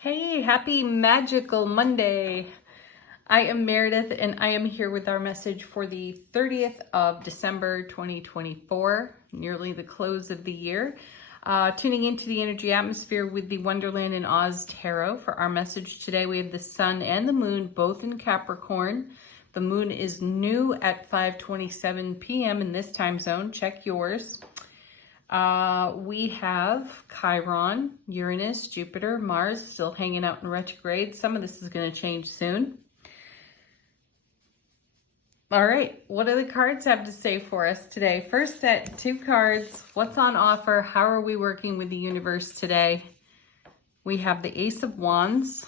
Hey, happy magical Monday. I am Meredith and I am here with our message for the 30th of December 2024, nearly the close of the year. Tuning into the energy atmosphere with the Wonderland and Oz Tarot. For our message today, we have the Sun and the Moon both in Capricorn. The Moon is new at 5:27 p.m. in this time zone. Check yours. We have Chiron, Uranus, Jupiter, Mars still hanging out in retrograde. Some of this is going to change soon. All right, what do the cards have to say for us today? First set, 2 cards. What's on offer? How are we working with the universe today? We have the Ace of Wands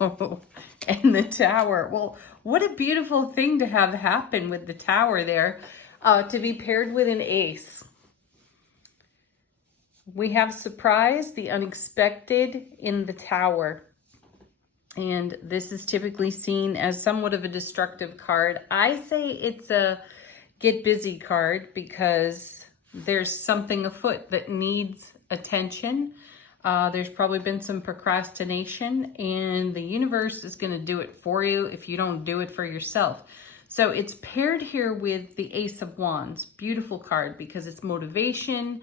and the Tower. Well, what a beautiful thing to have happen with the Tower there, to be paired with an Ace. We have surprise, the unexpected in the Tower. And this is typically seen as somewhat of a destructive card. I say it's a get busy card because there's something afoot that needs attention. There's probably been some procrastination and the universe is going to do it for you if you don't do it for yourself. So it's paired here with the Ace of Wands. Beautiful card because it's motivation,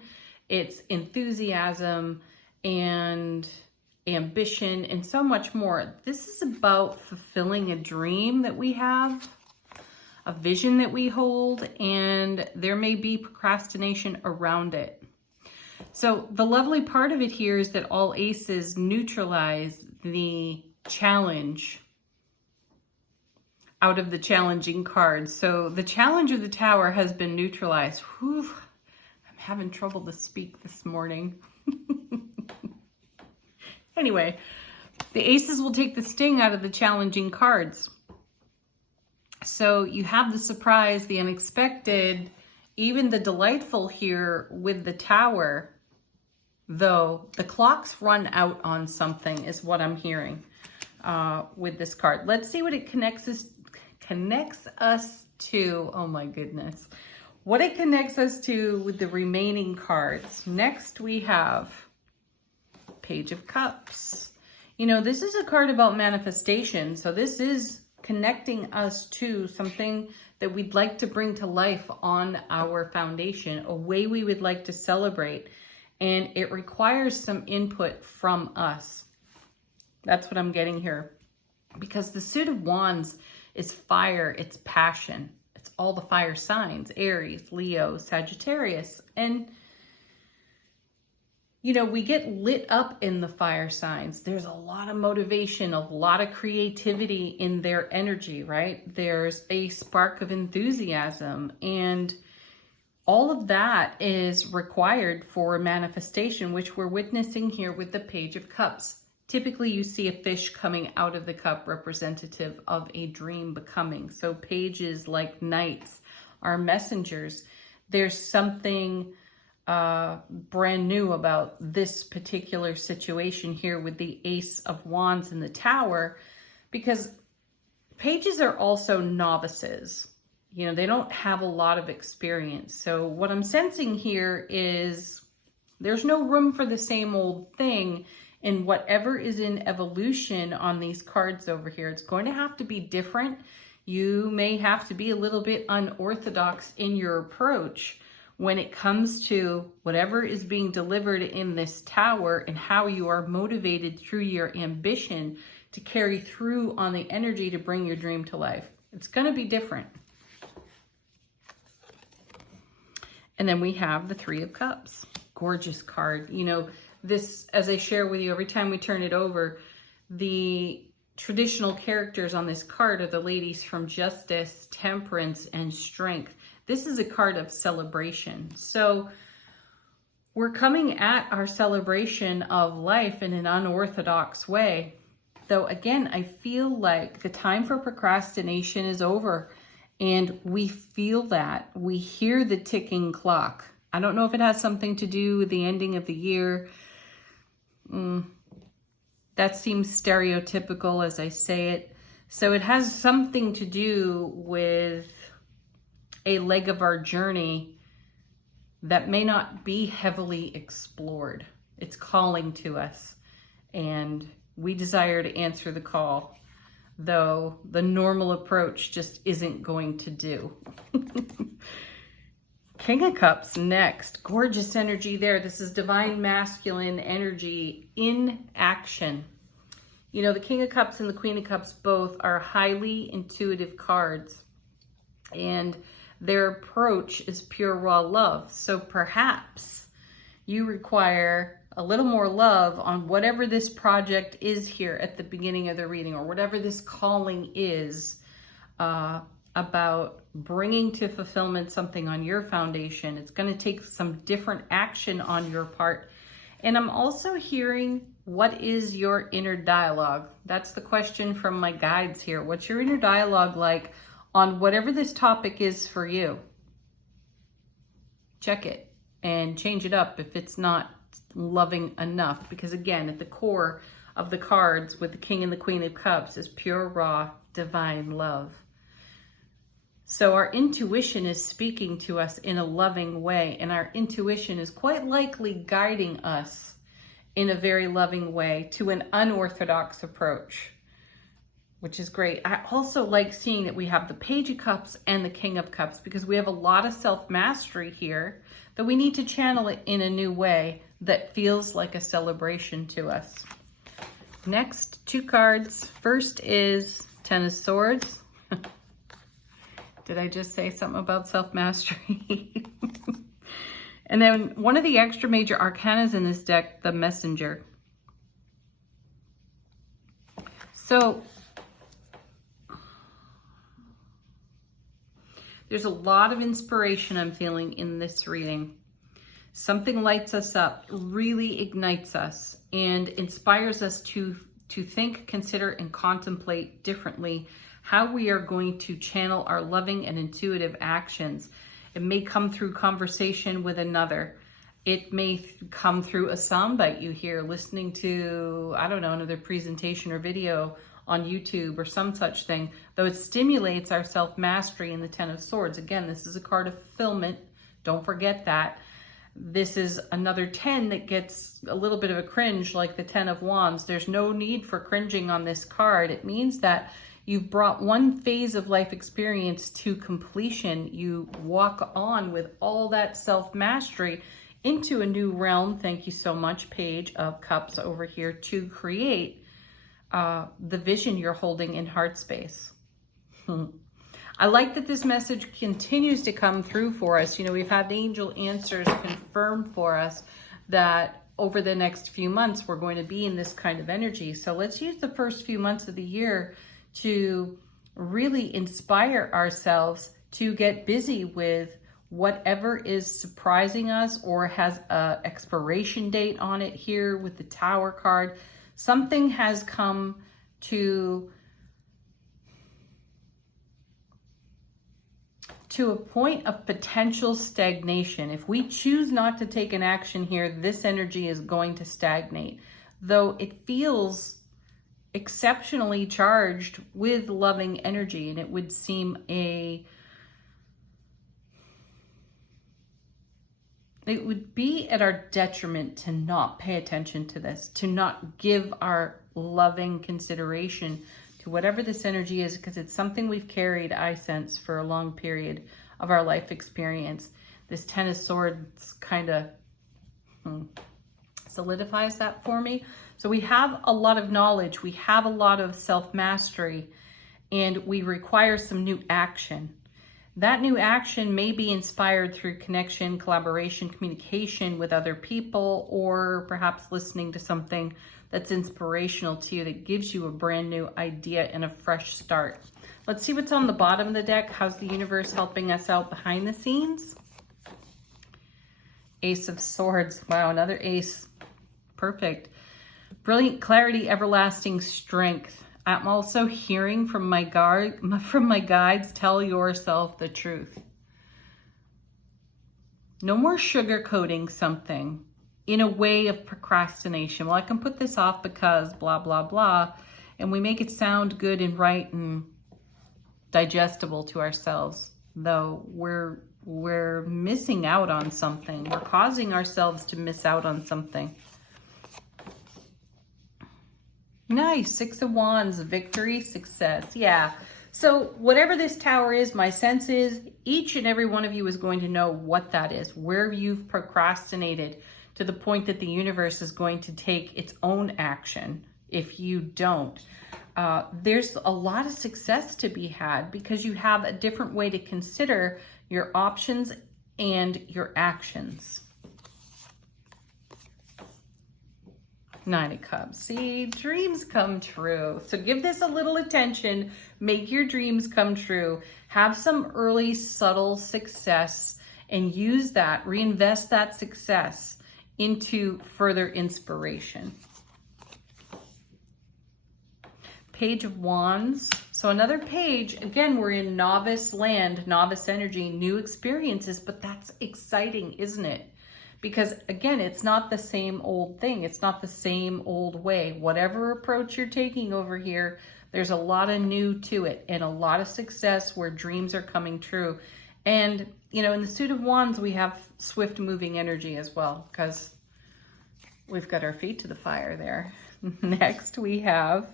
it's enthusiasm and ambition and so much more. This is about fulfilling a dream that we have, a vision that we hold, and there may be procrastination around it. So the lovely part of it here is that all aces neutralize the challenge out of the challenging cards. So the challenge of the Tower has been neutralized. Whew. Having trouble to speak this morning. Anyway, the aces will take the sting out of the challenging cards. So you have the surprise, the unexpected, even the delightful here with the Tower, though the clock's run out on something is what I'm hearing with this card. Let's see what it connects us to. Oh my goodness. What it connects us to with the remaining cards. Next we have Page of Cups. You know, this is a card about manifestation. So this is connecting us to something that we'd like to bring to life on our foundation, a way we would like to celebrate. And it requires some input from us. That's what I'm getting here. Because the Suit of Wands is fire, it's passion. It's all the fire signs, Aries, Leo, Sagittarius. And, you know, we get lit up in the fire signs. There's a lot of motivation, a lot of creativity in their energy, right? There's a spark of enthusiasm. And all of that is required for manifestation, which we're witnessing here with the Page of Cups. Typically, you see a fish coming out of the cup representative of a dream becoming. So pages like knights are messengers. There's something brand new about this particular situation here with the Ace of Wands in the Tower, because pages are also novices. You know, they don't have a lot of experience. So what I'm sensing here is there's no room for the same old thing. And whatever is in evolution on these cards over here, it's going to have to be different. You may have to be a little bit unorthodox in your approach when it comes to whatever is being delivered in this Tower and how you are motivated through your ambition to carry through on the energy to bring your dream to life. It's going to be different. And then we have the Three of Cups. Gorgeous card. You know, this, as I share with you, every time we turn it over, the traditional characters on this card are the ladies from Justice, Temperance, and Strength. This is a card of celebration. So we're coming at our celebration of life in an unorthodox way. Though, again, I feel like the time for procrastination is over. And we feel that. We hear the ticking clock. I don't know if it has something to do with the ending of the year. That seems stereotypical as I say it. So it has something to do with a leg of our journey that may not be heavily explored. It's calling to us. and we desire to answer the call, though the normal approach just isn't going to do. King of Cups next. Gorgeous energy there. This is divine masculine energy in action. You know, the King of Cups and the Queen of Cups both are highly intuitive cards, and their approach is pure raw love. So perhaps you require a little more love on whatever this project is here at the beginning of the reading, or whatever this calling is, about bringing to fulfillment something on your foundation. It's going to take some different action on your part. And I'm also hearing, what is your inner dialogue? That's the question from my guides here. What's your inner dialogue like on whatever this topic is for you? Check it and change it up if it's not loving enough. Because again, at the core of the cards with the King and the Queen of Cups is pure, raw, divine love. So our intuition is speaking to us in a loving way, and our intuition is quite likely guiding us in a very loving way to an unorthodox approach, which is great. I also like seeing that we have the Page of Cups and the King of Cups, because we have a lot of self-mastery here that we need to channel it in a new way that feels like a celebration to us. Next, 2 cards. First is Ten of Swords. Did I just say something about self-mastery? And then one of the extra major arcanas in this deck, the Messenger. So there's a lot of inspiration I'm feeling in this reading. Something lights us up, really ignites us, and inspires us to think, consider, and contemplate differently how we are going to channel our loving and intuitive actions. It may come through conversation with another. It may come through a soundbite you hear listening to, I don't know, another presentation or video on YouTube or some such thing, though it stimulates our self-mastery in the Ten of Swords. Again, this is a card of fulfillment. Don't forget that. This is another 10 that gets a little bit of a cringe like the 10 of Wands. There's no need for cringing on this card. It means that you've brought one phase of life experience to completion. You walk on with all that self-mastery into a new realm. Thank you so much, Page of Cups over here, to create the vision you're holding in heart space. I like that this message continues to come through for us. You know, we've had angel answers confirm for us that over the next few months, we're going to be in this kind of energy. So let's use the first few months of the year to really inspire ourselves to get busy with whatever is surprising us or has an expiration date on it here with the Tower card. Something has come to a point of potential stagnation. If we choose not to take an action here, this energy is going to stagnate, though it feels exceptionally charged with loving energy, and it would seem it would be at our detriment to not pay attention to this, to not give our loving consideration to whatever this energy is, because it's something we've carried, I sense, for a long period of our life experience. This Ten of Swords kind of solidifies that for me. So we have a lot of knowledge, we have a lot of self-mastery, and we require some new action. That new action may be inspired through connection, collaboration, communication with other people, or perhaps listening to something that's inspirational to you, that gives you a brand new idea and a fresh start. Let's see what's on the bottom of the deck. How's the universe helping us out behind the scenes? Ace of Swords. Wow, another ace. Perfect. Brilliant clarity, everlasting strength. I'm also hearing from my guides, tell yourself the truth. No more sugarcoating something in a way of procrastination. Well, I can put this off because blah, blah, blah. And we make it sound good and right and digestible to ourselves, though we're missing out on something. We're causing ourselves to miss out on something. Nice. 6 of Wands, victory, success. Yeah. So whatever this tower is, my sense is each and every one of you is going to know what that is, where you've procrastinated to the point that the universe is going to take its own action if you don't. There's a lot of success to be had because you have a different way to consider your options and your actions. 9 of Cups. See, dreams come true. So give this a little attention. Make your dreams come true. Have some early subtle success and use that, reinvest that success into further inspiration. Page of Wands. So another page, again, we're in novice land, novice energy, new experiences, but that's exciting, isn't it? Because again, it's not the same old thing. It's not the same old way. Whatever approach you're taking over here, there's a lot of new to it and a lot of success where dreams are coming true. And, you know, in the suit of Wands, we have swift moving energy as well because we've got our feet to the fire there. Next, we have,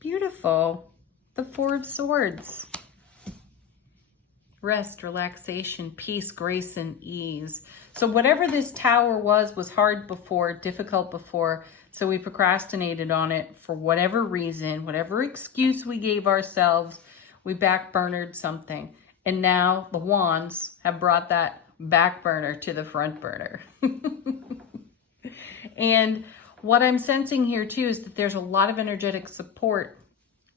beautiful, the 4 of Swords. Rest, relaxation, peace, grace, and ease. So whatever this tower was hard before, difficult before, so we procrastinated on it for whatever reason, whatever excuse we gave ourselves, we backburnered something. And now the wands have brought that back burner to the front burner. And what I'm sensing here too is that there's a lot of energetic support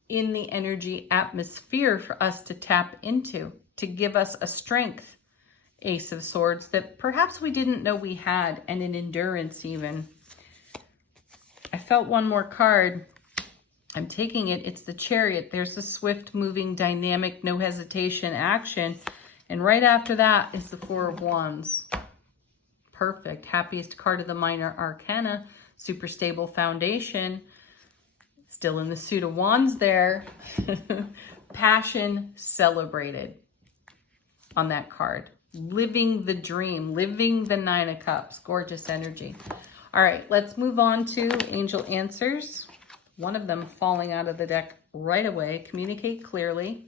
in the energy atmosphere for us to tap into, to give us a strength, Ace of Swords, that perhaps we didn't know we had, and an endurance even. I felt one more card. I'm taking it. It's the Chariot. There's the swift moving, dynamic, no hesitation action. And right after that is the 4 of Wands. Perfect. Happiest card of the minor arcana. Super stable foundation. Still in the suit of Wands there. Passion celebrated on that card. Living the dream, living the 9 of Cups. Gorgeous energy. All right, let's move on to angel answers. One of them falling out of the deck right away. Communicate clearly.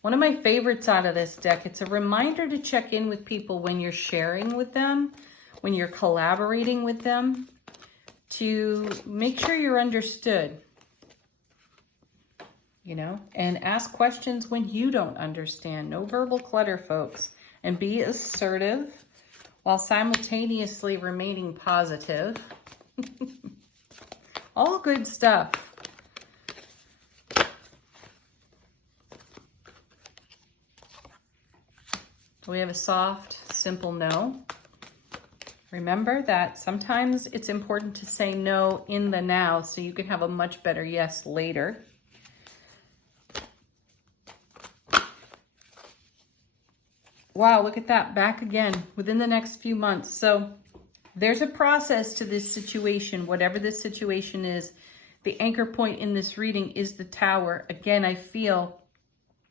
One of my favorites out of this deck, it's a reminder to check in with people when you're sharing with them, when you're collaborating with them, to make sure you're understood. You know, and ask questions when you don't understand. No verbal clutter, folks. And be assertive while simultaneously remaining positive. All good stuff. We have a soft, simple no. Remember that sometimes it's important to say no in the now so you can have a much better yes later. Wow, look at that, back again within the next few months. So there's a process to this situation, whatever this situation is. The anchor point in this reading is the Tower. Again, I feel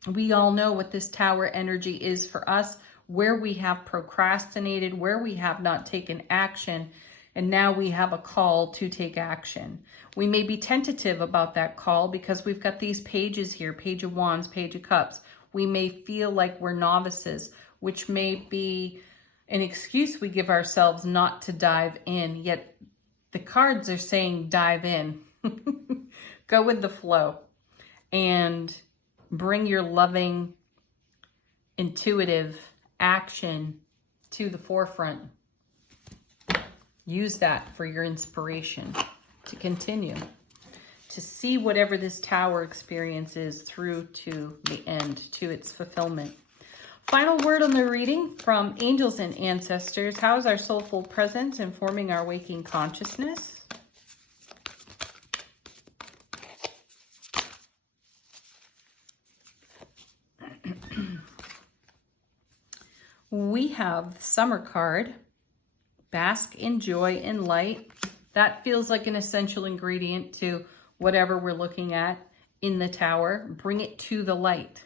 we all know what this Tower energy is for us, where we have procrastinated, where we have not taken action, and now we have a call to take action. We may be tentative about that call because we've got these pages here, Page of Wands, Page of Cups. We may feel like we're novices, which may be an excuse we give ourselves not to dive in, yet the cards are saying dive in. Go with the flow and bring your loving, intuitive action to the forefront. Use that for your inspiration to continue, to see whatever this Tower experience is through to the end, to its fulfillment. Final word on the reading from angels and ancestors. How is our soulful presence informing our waking consciousness? We have the Summer card. Bask in joy and light. That feels like an essential ingredient to whatever we're looking at in the Tower. Bring it to the light.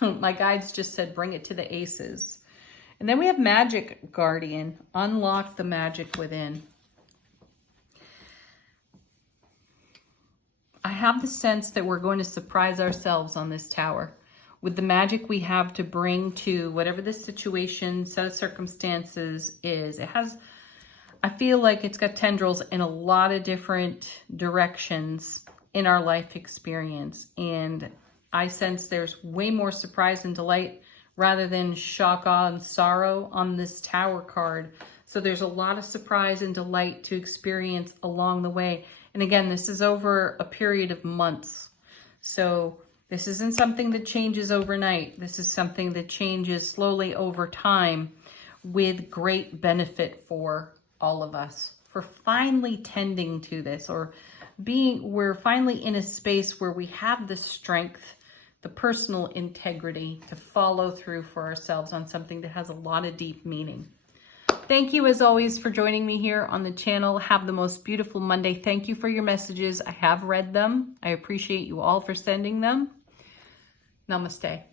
My guides just said, bring it to the aces. And then we have Magic Guardian. Unlock the magic within. I have the sense that we're going to surprise ourselves on this tower with the magic we have to bring to whatever the situation, set of circumstances is. I feel like it's got tendrils in a lot of different directions in our life experience. And I sense there's way more surprise and delight rather than shock, awe, and sorrow on this Tower card. So there's a lot of surprise and delight to experience along the way. And again, this is over a period of months. So this isn't something that changes overnight. This is something that changes slowly over time with great benefit for all of us, for finally tending to this, or we're finally in a space where we have the strength, the personal integrity to follow through for ourselves on something that has a lot of deep meaning. Thank you as always for joining me here on the channel. Have the most beautiful Monday. Thank you for your messages. I have read them. I appreciate you all for sending them. Namaste.